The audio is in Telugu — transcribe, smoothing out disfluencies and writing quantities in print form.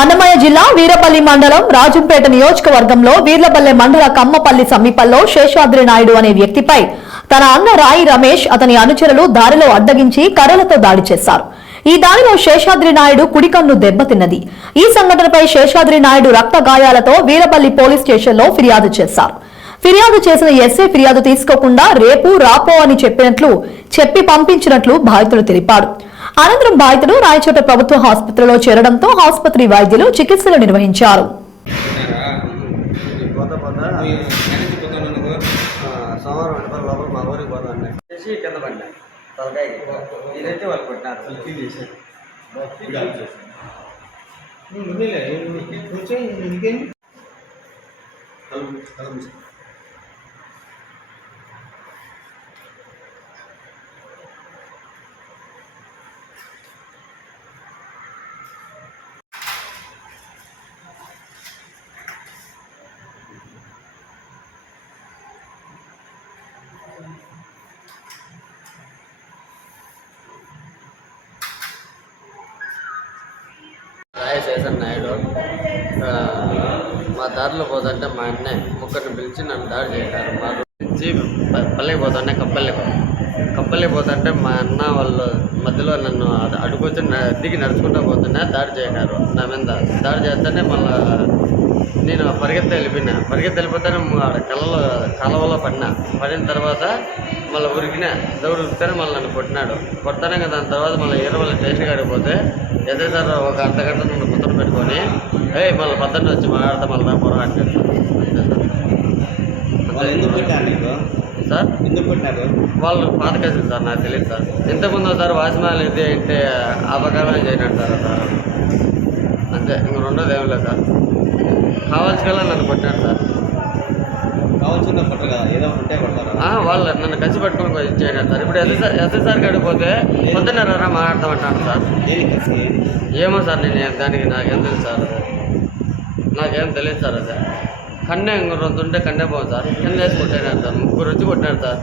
అన్నమయ్య జిల్లా వీరపల్లి మండలం రాజంపేట నియోజకవర్గంలో వీర్లపల్లె మండల కమ్మపల్లి సమీపంలో శేషాద్రి నాయుడు అనే వ్యక్తిపై తన అన్న రాయి రమేష్ అతని అనుచరులు దారిలో అడ్డగించి కర్రలతో దాడి చేశారు. ఈ దాడిలో శేషాద్రి నాయుడు కుడికన్ను దెబ్బతిన్నది. ఈ సంఘటనపై శేషాద్రి నాయుడు రక్త గాయాలతో వీరపల్లి పోలీస్ స్టేషన్లో ఫిర్యాదు చేశారు. ఫిర్యాదు చేసిన ఎస్ఐ ఫిర్యాదు తీసుకోకుండా రేపు రాపో అని చెప్పి పంపించినట్లు బాధితుడు తెలిపాడు. అనంతరం బాధితుడు రాయచోట ప్రభుత్వ ఆసుపత్రిలో చేరడంతో ఆసుపత్రి వైద్యులు చికిత్సలు నిర్వహించారు. శేషాద్రి నాయుడు మా దారిలో పోతుంటే మా అన్నయ్య ముగ్గురిని పిలిచి నన్ను దాడి చేశారు. మా నుంచి పల్లెకి పోతుంటే కప్పల్లి పోతుంటే మా అన్న వాళ్ళు మధ్యలో నన్ను అడుగుతూ దిగి నడుచుకుంటూ పోతున్నా దాడి చేశారు. నా మీద దాడి చేస్తేనే మళ్ళీ నేను పరిగెత్తి వెళ్ళిపోతానే కాలువలో పడిన తర్వాత మళ్ళీ ఉరికితేనే మళ్ళీ నన్ను కొట్టానే కదా. దాని తర్వాత మళ్ళీ వీరపల్లి స్టేషన్ కాడికి పోతే ఎదే సార్ ఒక అర్ధగంట నన్ను గుర్తులు పెట్టుకొని మళ్ళీ పద్దెన్న వచ్చి మాట్లాడితే మళ్ళీ పోరాడు సార్. వాళ్ళు పాత కేసులు సార్, నాకు తెలియదు సార్. ఇంతకుముందు సార్ వాచ్మ్యాన్ ఇది అంటే అపకారం చేయనట్టు సార్, అంతే. ఇంక రెండోది ఏం లేదు సార్. కావాల్సికల్లా నన్ను కొట్టాడు సార్. వాళ్ళు నన్ను కలిసి పట్టుకొని చేయడం సార్. ఇప్పుడు ఎస్ఐ సార్ కాడికి పోతే పొద్దున్న మాట్లాడతామంటాను సార్. ఏమో సార్, నేను దానికి నాకేం తెలుసు సార్, నాకేం తెలియదు సార్. అదే కన్నే ఇంకొంటుంటే కన్నే పోదు సార్. కింద వేసి కొట్టాడు సార్. ముగ్గురు వచ్చి కొట్టాడు సార్.